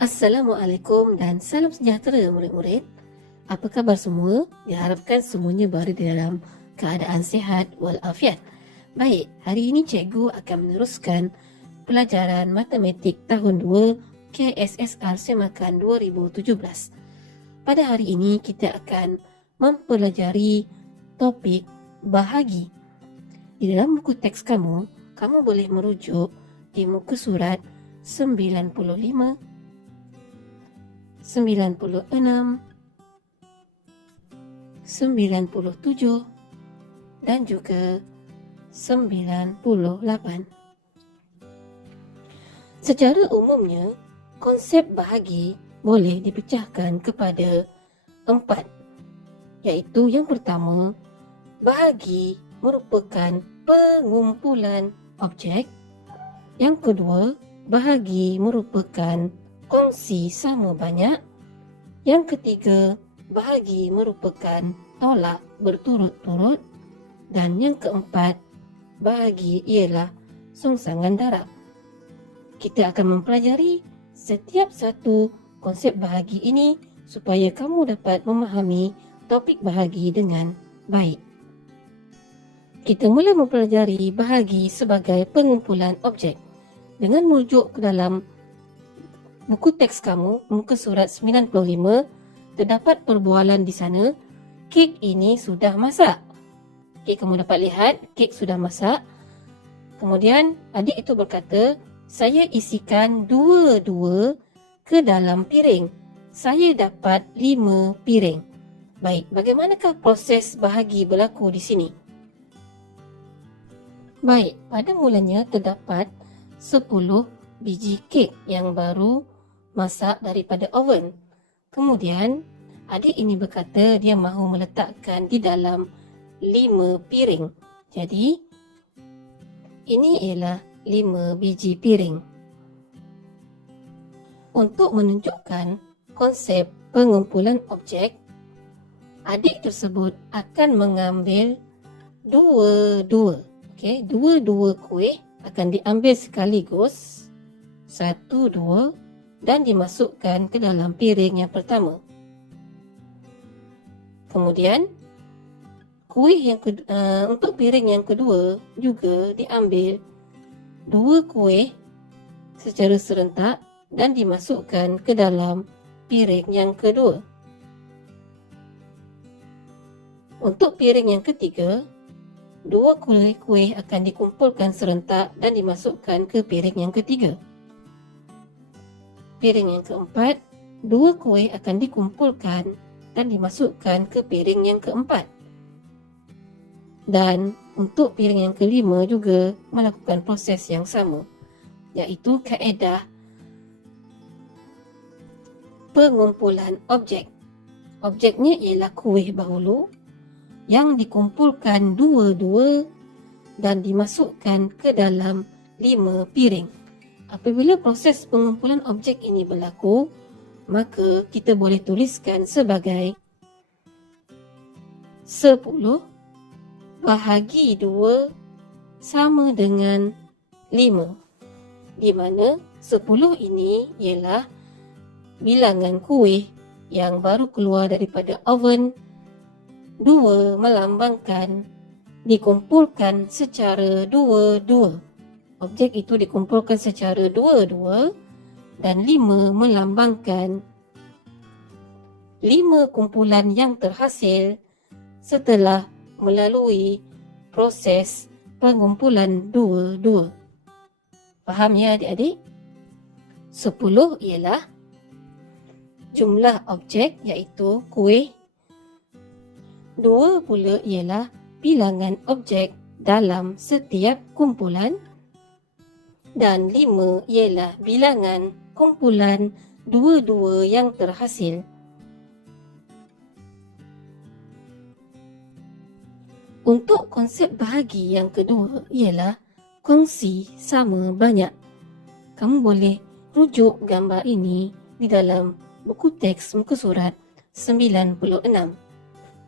Assalamualaikum dan salam sejahtera murid-murid. Apa khabar semua? Diharapkan semuanya berada di dalam keadaan sihat walafiat. Baik, hari ini cikgu akan meneruskan pelajaran matematik tahun 2 KSSR Semakan 2017. Pada hari ini kita akan mempelajari topik bahagi. Di dalam buku teks kamu boleh merujuk di muka surat 95, 96, 97 dan juga 98. Secara umumnya, konsep bahagi boleh dipecahkan kepada 4, iaitu yang pertama, bahagi merupakan pengumpulan objek. Yang kedua, bahagi merupakan kongsi sama banyak. Yang ketiga, bahagi merupakan tolak berturut-turut. Dan yang keempat, bahagi ialah songsangan darab. Kita akan mempelajari setiap satu konsep bahagi ini supaya kamu dapat memahami topik bahagi dengan baik. Kita mula mempelajari bahagi sebagai pengumpulan objek. Dengan merujuk ke dalam buku teks kamu, muka surat 95, terdapat perbualan di sana. Kek ini sudah masak. Kek kamu dapat lihat, kek sudah masak. Kemudian adik itu berkata, saya isikan 2 ke dalam piring. Saya dapat 5 piring. Baik, bagaimanakah proses bahagi berlaku di sini? Baik, pada mulanya terdapat 10 biji kek yang baru masak daripada oven. Kemudian, adik ini berkata dia mahu meletakkan di dalam 5 piring. Jadi, ini ialah 5 biji piring. Untuk menunjukkan konsep pengumpulan objek, adik tersebut akan mengambil 2 kuih akan diambil sekaligus 1, 2 dan dimasukkan ke dalam piring yang pertama. Kemudian untuk piring yang kedua juga diambil 2 kuih secara serentak dan dimasukkan ke dalam piring yang kedua. Untuk piring yang ketiga, 2 kuih akan dikumpulkan serentak dan dimasukkan ke piring yang ketiga. Piring yang keempat, 2 kuih akan dikumpulkan dan dimasukkan ke piring yang keempat. Dan untuk piring yang kelima juga melakukan proses yang sama, iaitu kaedah pengumpulan objek. Objeknya ialah kuih bahulu yang dikumpulkan 2 dan dimasukkan ke dalam 5 piring. Apabila proses pengumpulan objek ini berlaku, maka kita boleh tuliskan sebagai 10 bahagi 2 sama dengan 5, di mana 10 ini ialah bilangan kuih yang baru keluar daripada oven. 2 melambangkan dikumpulkan secara 2. Objek itu dikumpulkan secara 2 dan 5 melambangkan 5 kumpulan yang terhasil setelah melalui proses pengumpulan 2. Faham ya adik-adik? 10 ialah jumlah objek iaitu kuih. 2 pula ialah bilangan objek dalam setiap kumpulan. Dan 5 ialah bilangan kumpulan 2 yang terhasil. Untuk konsep bahagi yang kedua ialah kongsi sama banyak. Kamu boleh rujuk gambar ini di dalam buku teks muka surat 96.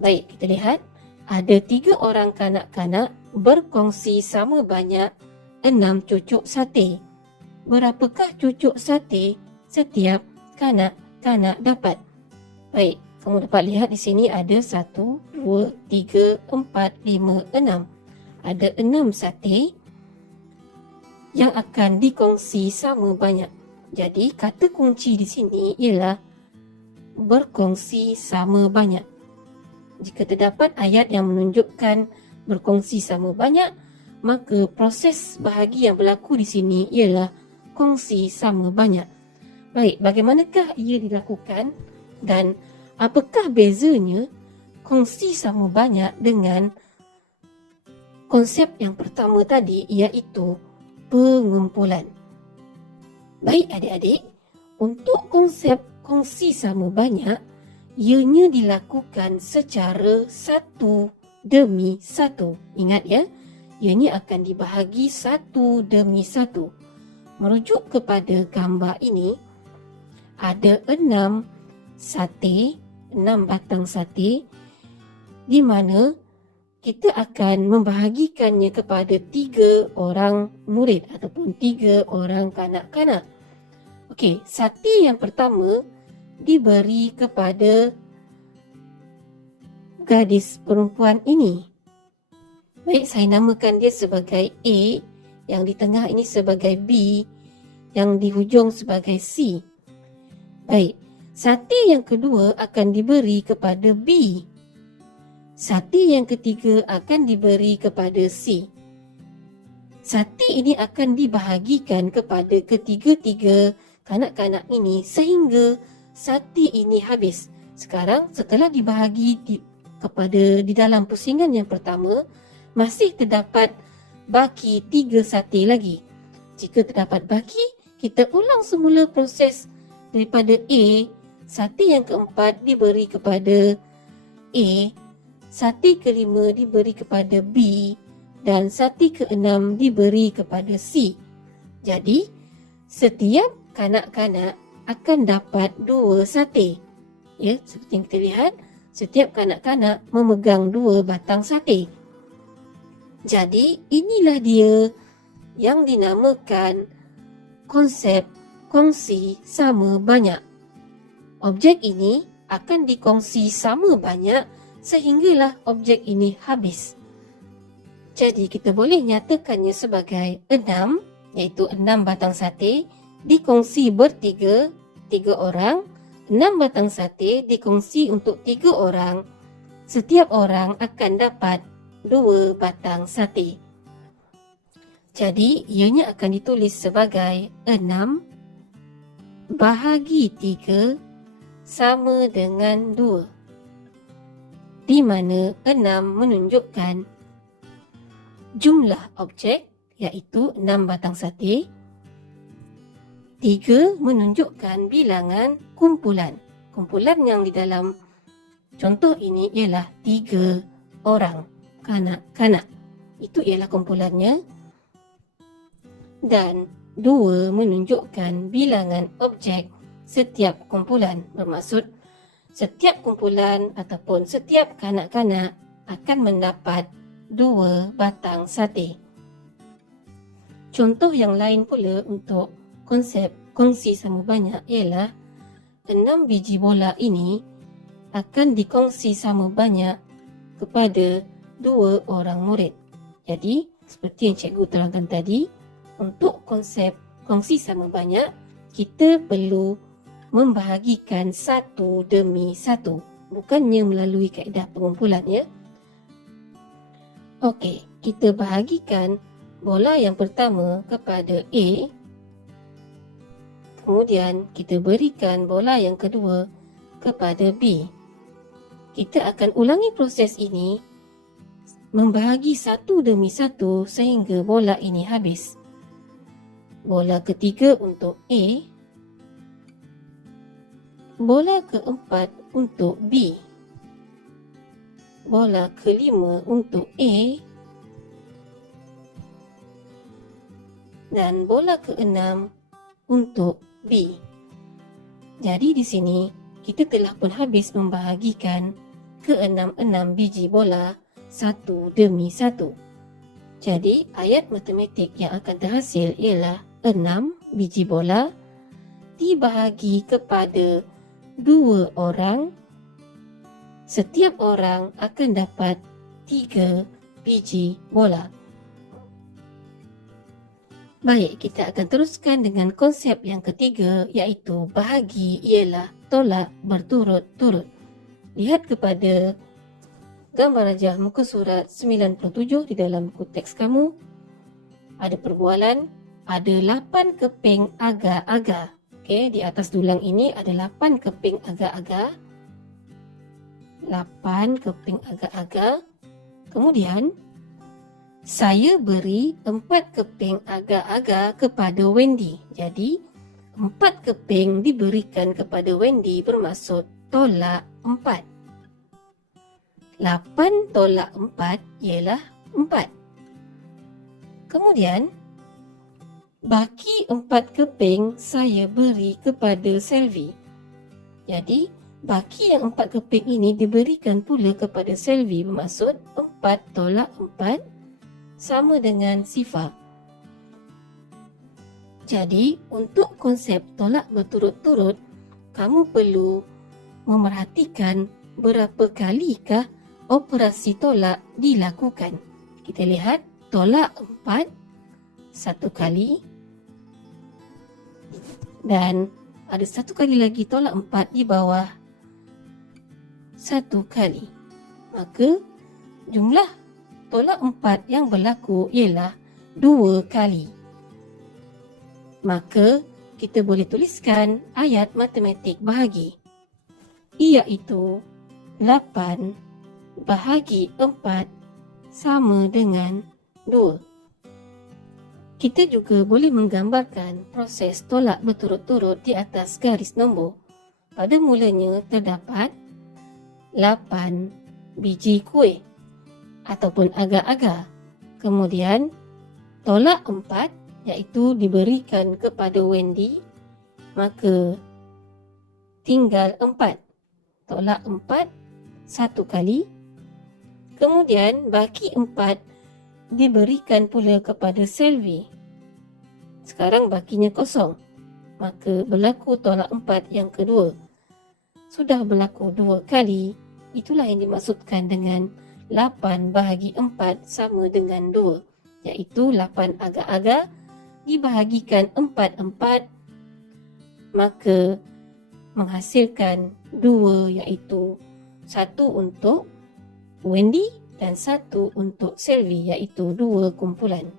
Baik, kita lihat ada 3 orang kanak-kanak berkongsi sama banyak 6 cucuk sate. Berapakah cucuk sate setiap kanak-kanak dapat. Baik, kamu dapat lihat di sini ada 1, 2, 3, 4, 5, 6. Ada 6 sate yang akan dikongsi sama banyak. Jadi, kata kunci di sini ialah berkongsi sama banyak. Jika terdapat ayat yang menunjukkan berkongsi sama banyak, maka proses bahagi yang berlaku di sini ialah kongsi sama banyak. Baik, bagaimanakah ia dilakukan dan apakah bezanya kongsi sama banyak dengan konsep yang pertama tadi, iaitu pengumpulan? Baik adik-adik, untuk konsep kongsi sama banyak, ianya dilakukan secara satu demi satu. Ingat ya, ianya akan dibahagi satu demi satu. Merujuk kepada gambar ini, ada 6 sate, 6 batang sate, di mana kita akan membahagikannya kepada 3 orang murid ataupun 3 orang kanak-kanak. Okey, sate yang pertama diberi kepada gadis perempuan ini. Baik, saya namakan dia sebagai A, yang di tengah ini sebagai B, yang di hujung sebagai C. Baik, sate yang kedua akan diberi kepada B. Sate yang ketiga akan diberi kepada C. Sate ini akan dibahagikan kepada ketiga-tiga kanak-kanak ini sehingga sate ini habis. Sekarang setelah dibahagi di dalam pusingan yang pertama, masih terdapat baki 3 sate lagi. Jika terdapat baki, kita ulang semula proses daripada A. Sate yang keempat diberi kepada A, sate kelima diberi kepada B dan sate keenam diberi kepada C. Jadi, setiap kanak-kanak akan dapat 2 sate. Ya, seperti yang kita lihat, setiap kanak-kanak memegang 2 batang sate. Jadi, inilah dia yang dinamakan konsep kongsi sama banyak. Objek ini akan dikongsi sama banyak sehinggalah objek ini habis. Jadi, kita boleh nyatakannya sebagai 6, iaitu 6 batang sate dikongsi bertiga, 3 orang. 6 batang sate dikongsi untuk 3 orang. Setiap orang akan dapat 2 batang sate. Jadi, ianya akan ditulis sebagai 6 bahagi 3 sama dengan 2. Di mana 6 menunjukkan jumlah objek, iaitu 6 batang sate. 3 menunjukkan bilangan kumpulan. Kumpulan yang di dalam contoh ini ialah 3 orang kanak-kanak. Itu ialah kumpulannya. Dan 2 menunjukkan bilangan objek setiap kumpulan. Bermaksud setiap kumpulan ataupun setiap kanak-kanak akan mendapat 2 batang sate. Contoh yang lain pula untuk konsep kongsi sama banyak ialah 6 biji bola ini akan dikongsi sama banyak kepada 2 orang murid. Jadi, seperti yang cikgu terangkan tadi, untuk konsep kongsi sama banyak, kita perlu membahagikan satu demi satu, bukannya melalui kaedah pengumpulan ya. Okey, kita bahagikan bola yang pertama kepada A. Kemudian kita berikan bola yang kedua kepada B. Kita akan ulangi proses ini membahagi satu demi satu sehingga bola ini habis. Bola ketiga untuk A. Bola keempat untuk B. Bola kelima untuk A. Dan bola keenam untuk B. Jadi di sini kita telah pun habis membahagikan ke-6 biji bola satu demi satu. Jadi ayat matematik yang akan terhasil ialah 6 biji bola dibahagi kepada 2 orang, setiap orang akan dapat 3 biji bola. Baik, kita akan teruskan dengan konsep yang ketiga, iaitu bahagi ialah tolak berturut-turut. Lihat kepada gambar rajah muka surat 97 di dalam buku teks kamu. Ada perbualan, ada 8 keping agar-agar. Okey, di atas dulang ini ada 8 keping agar-agar. 8 keping agar-agar. Kemudian saya beri 4 keping agar-agar kepada Wendy. Jadi 4 keping diberikan kepada Wendy bermaksud tolak 4. 8 tolak 4 ialah 4. Kemudian baki 4 keping saya beri kepada Selvi. Jadi baki yang 4 keping ini diberikan pula kepada Selvi bermaksud 4 tolak 4 sama dengan sifar. Jadi untuk konsep tolak berturut-turut, kamu perlu memerhatikan berapa kalikah operasi tolak dilakukan. Kita lihat tolak 4 1 kali dan ada 1 kali lagi tolak 4 di bawah 1 kali. Maka jumlah tolak 4 yang berlaku ialah 2 kali. Maka kita boleh tuliskan ayat matematik bahagi, iaitu 8 bahagi 4 sama dengan 2. Kita juga boleh menggambarkan proses tolak berturut-turut di atas garis nombor. Pada mulanya terdapat 8 biji kuih ataupun agar-agar. Kemudian tolak 4 iaitu diberikan kepada Wendy, maka tinggal 4. Tolak 4 1 kali. Kemudian baki 4 diberikan pula kepada Selvi. Sekarang bakinya kosong, maka berlaku tolak 4 yang kedua. Sudah berlaku 2 kali, itulah yang dimaksudkan dengan 8 bahagi 4 sama dengan 2, iaitu 8 agar-agar dibahagikan 4-4, maka menghasilkan 2, iaitu 1 untuk Wendy dan 1 untuk Selvi, iaitu 2 kumpulan.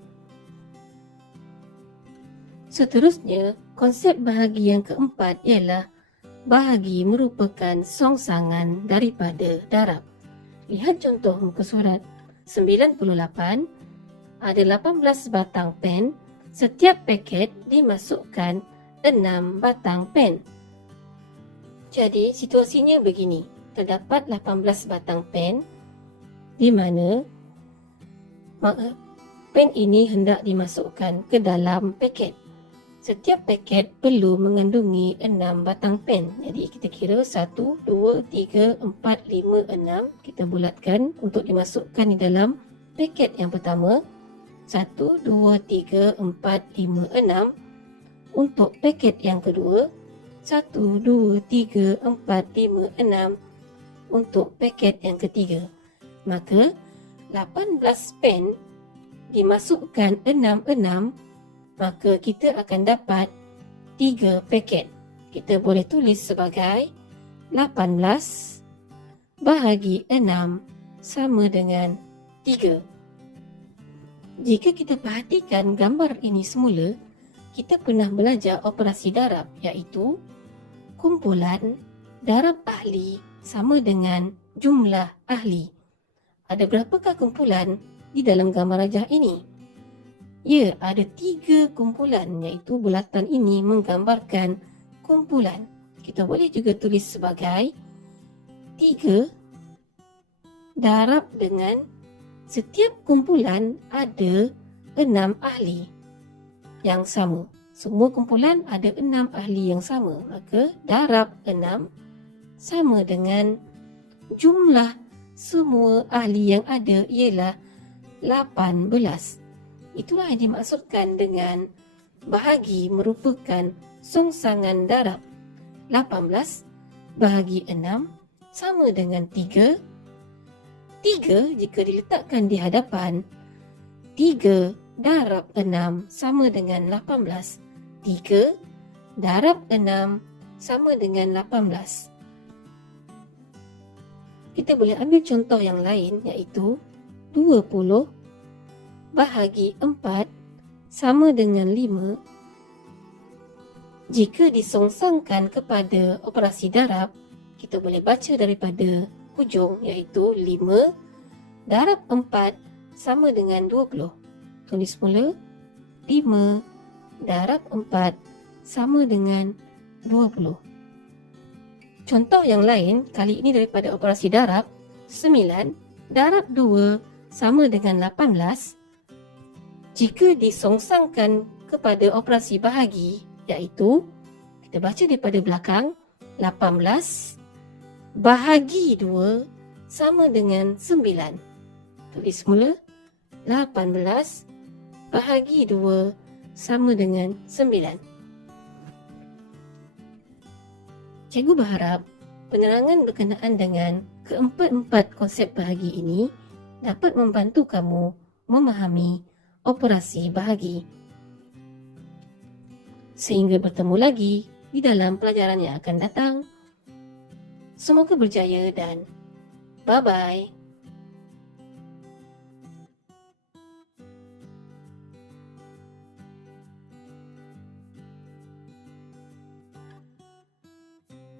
Seterusnya, konsep bahagi yang keempat ialah bahagi merupakan songsangan daripada darab. Lihat contoh muka surat 98, ada 18 batang pen, setiap paket dimasukkan 6 batang pen. Jadi situasinya begini, terdapat 18 batang pen di mana pen ini hendak dimasukkan ke dalam paket. Setiap paket perlu mengandungi 6 batang pen. Jadi kita kira 1, 2, 3, 4, 5, 6. Kita bulatkan untuk dimasukkan di dalam paket yang pertama. 1, 2, 3, 4, 5, 6. Untuk paket yang kedua. 1, 2, 3, 4, 5, 6. Untuk paket yang ketiga. Maka 18 pen dimasukkan 6, maka kita akan dapat 3 paket. Kita boleh tulis sebagai 18 bahagi 6 sama dengan 3. Jika kita perhatikan gambar ini semula, kita pernah belajar operasi darab, iaitu kumpulan darab ahli sama dengan jumlah ahli. Ada berapakah kumpulan di dalam gambar rajah ini? Ya, ada 3 kumpulan, iaitu bulatan ini menggambarkan kumpulan. Kita boleh juga tulis sebagai 3 darab dengan setiap kumpulan ada 6 ahli yang sama. Semua kumpulan ada 6 ahli yang sama. Maka darab 6 sama dengan jumlah semua ahli yang ada ialah 18. Itulah yang dimaksudkan dengan bahagi merupakan songsangan darab 18 bahagi 6 sama dengan 3. 3 jika diletakkan di hadapan, 3 darab 6 sama dengan 18. 3 darab 6 sama dengan 18. Kita boleh ambil contoh yang lain, iaitu 20 bahagi 4 sama dengan 5. Jika disongsangkan kepada operasi darab, kita boleh baca daripada hujung, iaitu 5 darab 4 sama dengan 20. Tulis mula 5 darab 4 sama dengan 20. Contoh yang lain, kali ini daripada operasi darab, 9 darab 2 sama dengan 18. Jika disongsangkan kepada operasi bahagi, iaitu kita baca daripada belakang, 18 bahagi 2 sama dengan 9. Tulis mula 18 bahagi 2 sama dengan 9. Cikgu berharap penerangan berkenaan dengan keempat-empat konsep bahagi ini dapat membantu kamu memahami operasi bahagi. Sehingga bertemu lagi di dalam pelajaran yang akan datang. Semoga berjaya dan bye-bye.